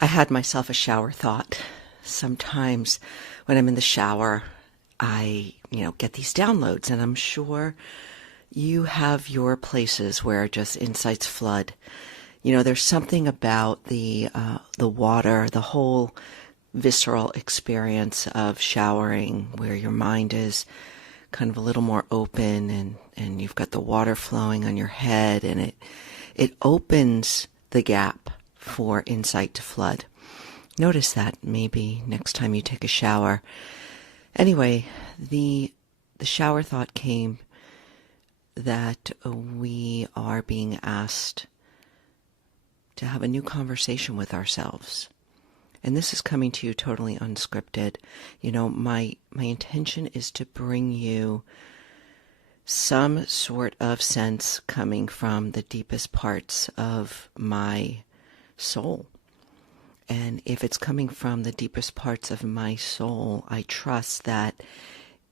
I had myself a shower thought. Sometimes when I'm in the shower, I, get these downloads, and I'm sure you have your places where just insights flood. There's something about the water, the whole visceral experience of showering, where your mind is kind of a little more open, and you've got the water flowing on your head, and it opens the gap for insight to flood. Notice that maybe next time you take a shower. Anyway, the shower thought came that we are being asked to have a new conversation with ourselves. And this is coming to you totally unscripted. My intention is to bring you some sort of sense coming from the deepest parts of my soul. And if it's coming from the deepest parts of my soul, I trust that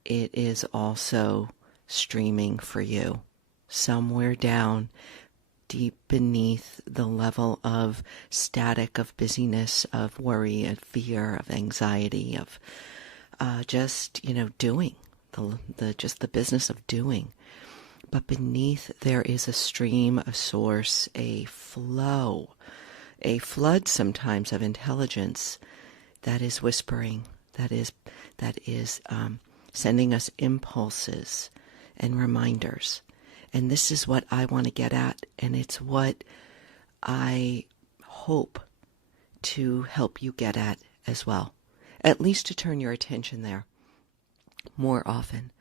it is also streaming for you somewhere down deep beneath the level of static, of busyness, of worry, of fear, of anxiety, of just doing, just the business of doing. But beneath there is a stream, a source, a flow, a flood sometimes of intelligence that is whispering, that is sending us impulses and reminders. And this is what I want to get at, and it's what I hope to help you get at as well, at least to turn your attention there more often.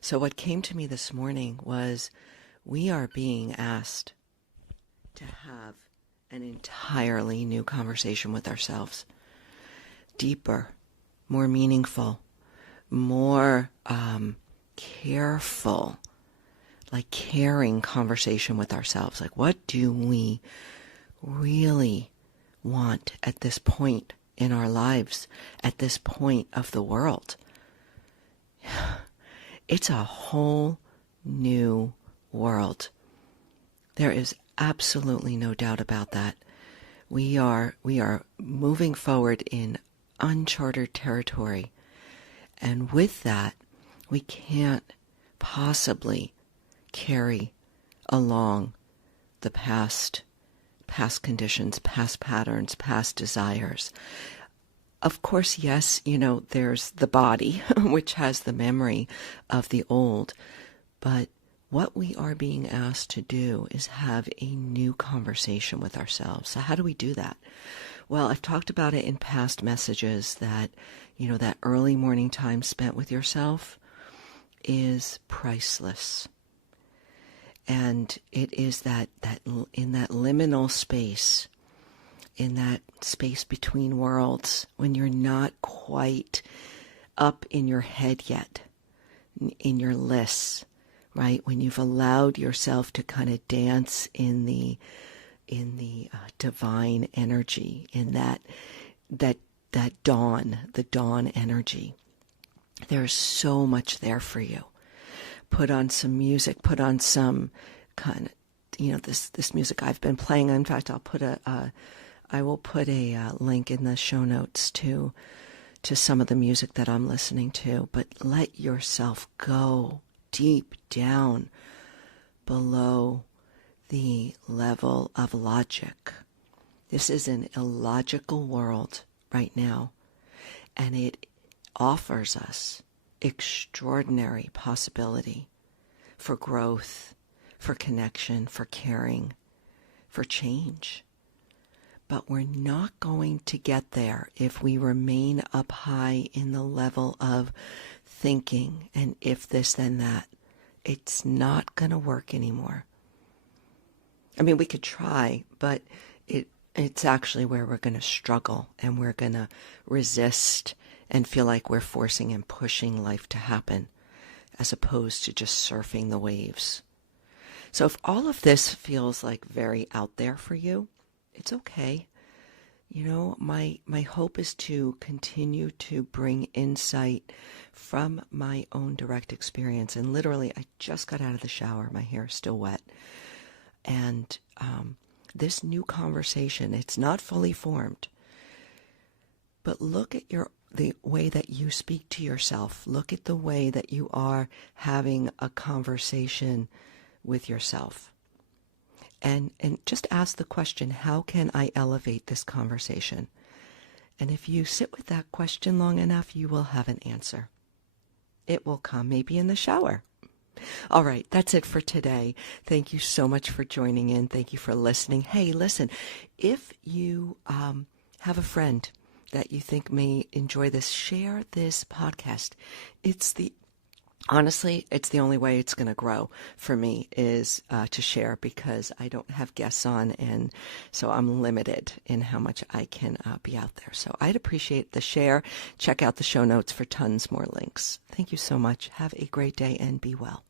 So what came to me this morning was we are being asked to have an entirely new conversation with ourselves. Deeper, more meaningful, more careful, like caring conversation with ourselves. Like, what do we really want at this point in our lives, at this point of the world? It's a whole new world. There is absolutely no doubt about that. We are moving forward in uncharted territory. And with that, we can't possibly carry along the past conditions, past patterns, past desires. Of course, yes, there's the body, which has the memory of the old. But what we are being asked to do is have a new conversation with ourselves. So how do we do that? Well, I've talked about it in past messages that, that early morning time spent with yourself is priceless. And it is that in that liminal space, in that space between worlds, when you're not quite up in your head yet, in your lists, right? When you've allowed yourself to kind of dance in the divine energy, in that dawn, the dawn energy. There's so much there for you. Put on some music, put on some kind of, this music I've been playing. In fact, I will put a link in the show notes to some of the music that I'm listening to. But let yourself go deep down below the level of logic. This is an illogical world right now, and it offers us extraordinary possibility for growth, for connection, for caring, for change. But we're not going to get there if we remain up high in the level of thinking and if this, then that. It's not going to work anymore. I mean, we could try, but it's actually where we're going to struggle, and we're going to resist and feel like we're forcing and pushing life to happen, as opposed to just surfing the waves. So if all of this feels like very out there for you, it's okay. My hope is to continue to bring insight from my own direct experience. And literally, I just got out of the shower. My hair is still wet. And this new conversation, it's not fully formed. but look at the way that you speak to yourself. Look at the way that you are having a conversation with yourself. And just ask the question, how can I elevate this conversation? And if you sit with that question long enough, you will have an answer. It will come maybe in the shower. All right, that's it for today. Thank you so much for joining in. Thank you for listening. Hey, listen, if you have a friend that you think may enjoy this, share this podcast. Honestly, it's the only way it's going to grow for me is to share, because I don't have guests on, and so I'm limited in how much I can be out there. So I'd appreciate the share. Check out the show notes for tons more links. Thank you so much. Have a great day and be well.